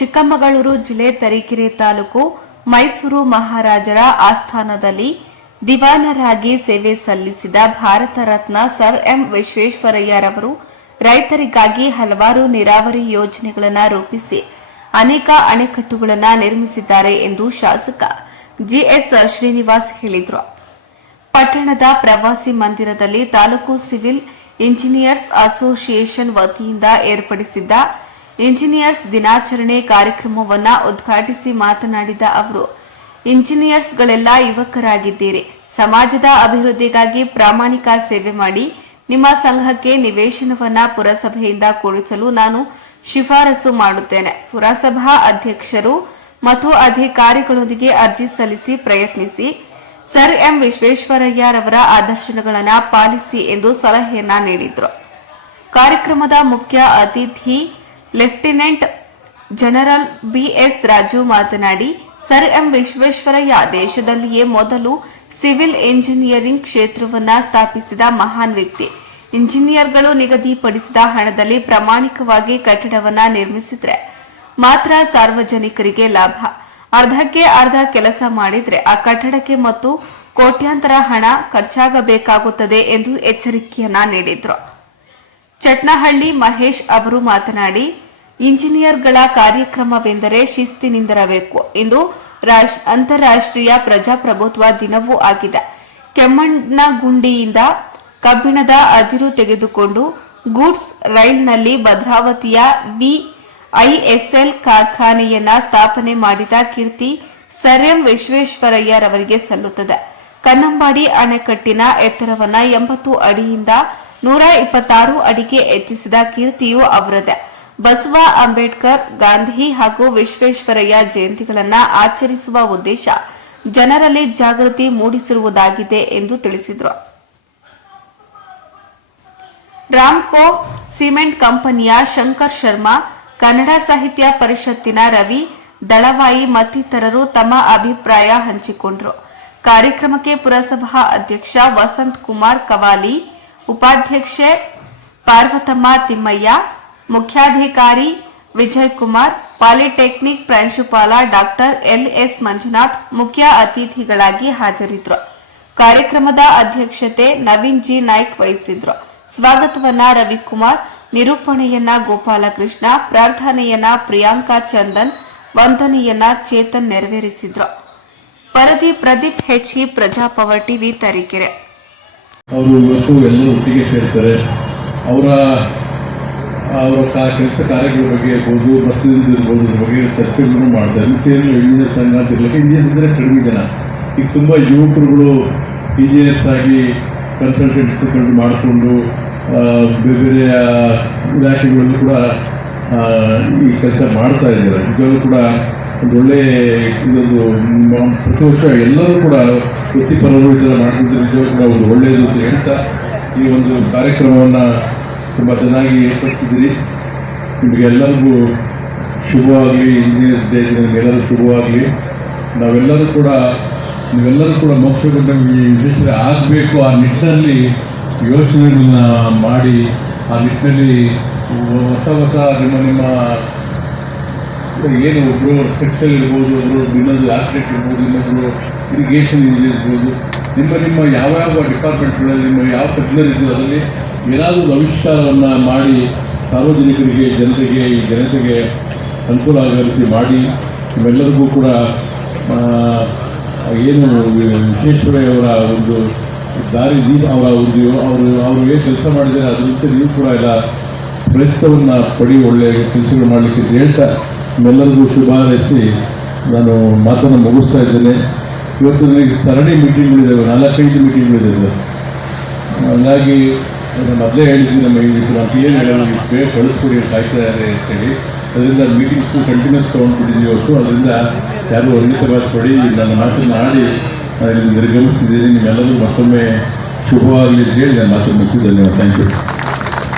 ಚಿಕ್ಕಮಗಳೂರು ಜಿಲ್ಲೆ ತರೀಕೆರೆ ತಾಲೂಕು ಮೈಸೂರು ಮಹಾರಾಜರ ಆಸ್ಥಾನದಲ್ಲಿ ದಿವಾನರಾಗಿ ಸೇವೆ ಸಲ್ಲಿಸಿದ ಭಾರತ ರತ್ನ ಸರ್ ಎಂ ವಿಶ್ವೇಶ್ವರಯ್ಯರವರು ರೈತರಿಗಾಗಿ ಹಲವಾರು ನೀರಾವರಿ ಯೋಜನೆಗಳನ್ನು ರೂಪಿಸಿ ಅನೇಕ ಅಣೆಕಟ್ಟುಗಳನ್ನು ನಿರ್ಮಿಸಿದ್ದಾರೆ ಎಂದು ಶಾಸಕ ಜಿಎಸ್ ಶ್ರೀನಿವಾಸ್ ಹೇಳಿದರು. ಪಟ್ಟಣದ ಪ್ರವಾಸಿ ಮಂದಿರದಲ್ಲಿ ತಾಲೂಕು ಸಿವಿಲ್ ಇಂಜಿನಿಯರ್ಸ್ ಅಸೋಸಿಯೇಷನ್ ವತಿಯಿಂದ ಏರ್ಪಡಿಸಿದ್ದ ಇಂಜಿನಿಯರ್ಸ್ ದಿನಾಚರಣೆ ಕಾರ್ಯಕ್ರಮವನ್ನು ಉದ್ಘಾಟಿಸಿ ಮಾತನಾಡಿದ ಅವರು, ಇಂಜಿನಿಯರ್ಸ್ಗಳೆಲ್ಲ ಯುವಕರಾಗಿದ್ದೀರಿ. ಸಮಾಜದ ಅಭಿವೃದ್ಧಿಗಾಗಿ ಪ್ರಾಮಾಣಿಕ ಸೇವೆ ಮಾಡಿ, ನಿಮ್ಮ ಸಂಘಕ್ಕೆ ನಿವೇಶನವನ್ನ ಪುರಸಭೆಯಿಂದ ಕೊಡಿಸಲು ನಾನು ಶಿಫಾರಸು ಮಾಡುತ್ತೇನೆ. ಪುರಸಭಾ ಅಧ್ಯಕ್ಷರು ಮತ್ತು ಅಧಿಕಾರಿಗಳೊಂದಿಗೆ ಅರ್ಜಿ ಸಲ್ಲಿಸಿ ಪ್ರಯತ್ನಿಸಿ, ಸರ್ ಎಂ ವಿಶ್ವೇಶ್ವರಯ್ಯರವರ ಆದರ್ಶಗಳನ್ನು ಪಾಲಿಸಿ ಎಂದು ಸಲಹೆಯನ್ನ ನೀಡಿದರು. ಕಾರ್ಯಕ್ರಮದ ಮುಖ್ಯ ಅತಿಥಿ ಲೆಫ್ಟಿನೆಂಟ್ ಜನರಲ್ ಬಿಎಸ್ ರಾಜು ಮಾತನಾಡಿ, ಸರ್ ಎಂ ವಿಶ್ವೇಶ್ವರಯ್ಯ ದೇಶದಲ್ಲಿಯೇ ಮೊದಲು ಸಿವಿಲ್ ಇಂಜಿನಿಯರಿಂಗ್ ಕ್ಷೇತ್ರವನ್ನ ಸ್ಥಾಪಿಸಿದ ಮಹಾನ್ ವ್ಯಕ್ತಿ. ಇಂಜಿನಿಯರ್ಗಳು ನಿಗದಿಪಡಿಸಿದ ಹಣದಲ್ಲಿ ಪ್ರಾಮಾಣಿಕವಾಗಿ ಕಟ್ಟಡವನ್ನ ನಿರ್ಮಿಸಿದ್ರೆ ಮಾತ್ರ ಸಾರ್ವಜನಿಕರಿಗೆ ಲಾಭ. ಅರ್ಧಕ್ಕೆ ಅರ್ಧ ಕೆಲಸ ಮಾಡಿದ್ರೆ ಆ ಕಟ್ಟಡಕ್ಕೆ ಮತ್ತು ಕೋಟ್ಯಾಂತರ ಹಣ ಖರ್ಚಾಗಬೇಕಾಗುತ್ತದೆ ಎಂದು ಎಚ್ಚರಿಕೆಯನ್ನ ನೀಡಿದ್ರು. ಚಟ್ನಹಳ್ಳಿ ಮಹೇಶ್ ಅವರು ಮಾತನಾಡಿ, ಇಂಜಿನಿಯರ್ಗಳ ಕಾರ್ಯಕ್ರಮವೆಂದರೆ ಶಿಸ್ತಿನಿಂದಿರಬೇಕು ಇಂದು ಅಂತಾರಾಷ್ಟ್ರೀಯ ಪ್ರಜಾಪ್ರಭುತ್ವ ದಿನವೂ ಆಗಿದೆ. ಕೆಮ್ಮಣ್ಣಗುಂಡಿಯಿಂದ ಕಬ್ಬಿಣದ ಅದಿರು ತೆಗೆದುಕೊಂಡು ಗೂಡ್ಸ್ ರೈಲ್ನಲ್ಲಿ ಭದ್ರಾವತಿಯ ವಿಐಎಸ್ಎಲ್ ಕಾರ್ಖಾನೆಯನ್ನ ಸ್ಥಾಪನೆ ಮಾಡಿದ ಕೀರ್ತಿ ಸರ್ ಎಂ ವಿಶ್ವೇಶ್ವರಯ್ಯರವರಿಗೆ ಸಲ್ಲುತ್ತದೆ. ಕನ್ನಂಬಾಡಿ ಅಣೆಕಟ್ಟಿನ ಎತ್ತರವನ್ನ ಎಂಬತ್ತು ಅಡಿಯಿಂದ ನೂರ ಇಪ್ಪತ್ತಾರು ಅಡಿಗೆ ಹೆಚ್ಚಿಸಿದ ಕೀರ್ತಿಯು ಅವರದೇ. ಬಸವ ಅಂಬೇಡ್ಕರ್, ಗಾಂಧಿ ಹಾಗೂ ವಿಶ್ವೇಶ್ವರಯ್ಯ ಜಯಂತಿಗಳನ್ನು ಆಚರಿಸುವ ಉದ್ದೇಶ ಜನರಲ್ಲಿ ಜಾಗೃತಿ ಮೂಡಿಸಿರುವುದಾಗಿದೆ ಎಂದು ತಿಳಿಸಿದರು. ರಾಮ್ಕೋ ಸಿಮೆಂಟ್ ಕಂಪನಿಯ ಶಂಕರ್ ಶರ್ಮಾ, ಕನ್ನಡ ಸಾಹಿತ್ಯ ಪರಿಷತ್ತಿನ ರವಿ, ದಳವಾಯಿ ಮತ್ತಿತರರು ತಮ್ಮ ಅಭಿಪ್ರಾಯ ಹಂಚಿಕೊಂಡರು. ಕಾರ್ಯಕ್ರಮಕ್ಕೆ ಪುರಸಭಾ ಅಧ್ಯಕ್ಷ ವಸಂತ್ ಕುಮಾರ್ ಕವಾಲಿ ಉಪಾಧ್ಯಕ್ಷೆ ಪಾರ್ವತಮ್ಮ ತಿಮ್ಮಯ್ಯ, ಮುಖ್ಯಾಧಿಕಾರಿ ವಿಜಯ್ ಕುಮಾರ್ ಪಾಲಿಟೆಕ್ನಿಕ್ ಪ್ರಾಂಶುಪಾಲ ಡಾಕ್ಟರ್ ಎಲ್ಎಸ್ ಮಂಜುನಾಥ್ ಮುಖ್ಯ ಅತಿಥಿಗಳಾಗಿ ಹಾಜರಿದ್ರು. ಕಾರ್ಯಕ್ರಮದ ಅಧ್ಯಕ್ಷತೆ ನವೀನ್ ಜಿ ನಾಯ್ಕ್ ವಹಿಸಿದ್ರು. ಸ್ವಾಗತವನ್ನ ರವಿಕುಮಾರ್, ನಿರೂಪಣೆಯನ್ನ ಗೋಪಾಲಕೃಷ್ಣ, ಪ್ರಾರ್ಥನೆಯನ್ನ ಪ್ರಿಯಾಂಕಾ ಚಂದನ್, ವಂದನೆಯನ್ನ ಚೇತನ್ ನೆರವೇರಿಸಿದ್ರು. ವರದಿ ಪ್ರದೀಪ್ ಹೆಚ್ಇ ಪ್ರಜಾಪವರ್ ಟಿವಿ ತರೀಕೆರೆ. ಅವರು ಇವತ್ತು ಎಲ್ಲರೂ ಒಟ್ಟಿಗೆ ಸೇರ್ತಾರೆ. ಅವರ ಅವರ ಕೆಲಸ ಕಾರ್ಯಗಳ ಬಗ್ಗೆ ಇರ್ಬೋದು ಮತ್ತೊಂದು ಇರ್ಬೋದು, ಇದ್ರ ಬಗ್ಗೆ ಚರ್ಚೆಗಳನ್ನು ಮಾಡ್ತಾರೆ. ಸೇರಿ ಇಂಜಿನಿಯರ್ಸ್ ಸಂಘ ಅಂತ ಇಂಜಿನಿಯರ್ಸ್ ಇದ್ರೆ ಕಡಿಮೆ ಜನ. ಈಗ ತುಂಬ ಯುವಕರುಗಳು ಇಂಜಿನಿಯರ್ಸ್ ಆಗಿ ಕನ್ಸಲ್ಟೆಂಟ್ಸ್ಗಳು ಮಾಡಿಕೊಂಡು ಬೇರೆ ಬೇರೆ ಇಲಾಖೆಗಳಲ್ಲೂ ಕೂಡ ಈ ಕೆಲಸ ಮಾಡ್ತಾ ಇದ್ದಾರೆ. ನಿಜವಾಗ್ಲೂ ಕೂಡ ಒಳ್ಳೆ ಇದೊಂದು ಪ್ರತಿ ವರ್ಷ ಎಲ್ಲರೂ ಕೂಡ ವೃತ್ತಿಪರರು ಇದನ್ನು ನಿಜವಾಗ್ಲೂ ಕೂಡ ಒಂದು ಒಳ್ಳೆಯದು ಅಂತ ಹೇಳ್ತಾ ಈ ಒಂದು ಕಾರ್ಯಕ್ರಮವನ್ನು ತುಂಬ ಚೆನ್ನಾಗಿ ಏರ್ಪಡಿಸಿದ್ದೀರಿ. ನಿಮಗೆ ಎಲ್ಲರಿಗೂ ಶುಭವಾಗಲಿ. ಇಂಜಿನಿಯರ್ಸ್ ಡೇ ನಿಮಗೆಲ್ಲರೂ ಶುಭವಾಗಲಿ. ನಾವೆಲ್ಲರೂ ಕೂಡ, ನೀವೆಲ್ಲರೂ ಕೂಡ ಮೋಕ್ಷಗೊಂಡ ವಿಶೇಷ ಆಗಬೇಕು ಆ ನಿಟ್ಟಿನಲ್ಲಿ ಯೋಚನೆಗಳನ್ನ ಮಾಡಿ, ಆ ನಿಟ್ಟಿನಲ್ಲಿ ಹೊಸ ಹೊಸ ನಿಮ್ಮ ನಿಮ್ಮ ಏನು ಒಬ್ಬರು ಸೆಕ್ಷಲ್ ಇರ್ಬೋದು ಒಬ್ಬರು ಇನ್ನೊಂದು ಆರ್ಕಿಟೆಕ್ಟ್ ಇರ್ಬೋದು ಇನ್ನೊಬ್ಬರು ಇರಿಗೇಷನ್ ಇಂಜಿನಿಯರ್ ಇರ್ಬೋದು, ನಿಮ್ಮ ನಿಮ್ಮ ಯಾವ ಯಾವ ಡಿಪಾರ್ಟ್ಮೆಂಟ್ಗಳಲ್ಲಿ ನಿಮ್ಮ ಯಾವ ತಜ್ಞರು ಇದ್ದೀರೋ ಅದರಲ್ಲಿ ಏನಾದರೂ ಅವಿಷ್ಕಾರವನ್ನು ಮಾಡಿ ಸಾರ್ವಜನಿಕರಿಗೆ, ಜನತೆಗೆ, ಈ ಜನತೆಗೆ ಅನುಕೂಲ ಆಗೋ ರೀತಿ ಮಾಡಿ, ನಿಮ್ಮೆಲ್ಲರಿಗೂ ಕೂಡ ಏನು ವಿಶ್ವೇಶ್ವರಯ್ಯವರ ಒಂದು ದಾರಿ ದೀಪ ಅವರ ಒಂದು, ಅವರು ಅವರು ಏನು ಕೆಲಸ ಮಾಡಿದ್ದಾರೆ ಅದರಂತೆ ನೀವು ಕೂಡ ಎಲ್ಲ ಪ್ರಯತ್ನವನ್ನು ಪಡಿ ಒಳ್ಳೆಯ ಕೆಲಸಗಳು ಮಾಡಲಿಕ್ಕೆ ಅಂತ ಹೇಳ್ತಾ ನಿಮ್ಮೆಲ್ಲರಿಗೂ ಶುಭ ಹಾರೈಸಿ ನಾನು ಮಾತನ್ನು ಮುಗಿಸ್ತಾ ಇದ್ದೇನೆ. ಇವತ್ತು ನನಗೆ ಸರಣಿ ಮೀಟಿಂಗ್ಗಳಿದ್ದಾವೆ ನಾಲ್ಕೈದು ಮೀಟಿಂಗ್ಗಳಿದೆ ಸರ್. ಹಾಗಾಗಿ ನಾನು ಮೊದಲೇ ಹೇಳಿದ್ವಿ ನಮ್ಮ ಇಂಗ್ಲೀಷ್ ನಾವು ಏನು ಹೇಳೋಣ ಬೇಗ ಕಳಿಸ್ಕೊಡಿ ಅಂತ ಕಾಯ್ತಾ ಇದೆ ಅಂತೇಳಿ. ಅದರಿಂದ ಮೀಟಿಂಗ್ಸ್ ಕಂಟಿನ್ಯೂಸ್ ತೊಗೊಂಡ್ಬಿಟ್ಟಿದ್ದೀವಿ ಇವತ್ತು. ಅದರಿಂದ ಯಾರು ವರ್ಣಿತ ಪಡಿ, ನನ್ನ ಮಾತನ್ನು ಆಡಿ, ನಾನು ನಿರ್ಗಮಿಸಿದ್ದೀನಿ. ನಿಮ್ಮೆಲ್ಲರೂ ಮತ್ತೊಮ್ಮೆ ಶುಭವಾಗಲಿ ಅಂತ ಹೇಳಿ ನಾನು ಮಾತನ್ನು ಮುಗಿಸಿದ್ದೇನೆ. Thank you.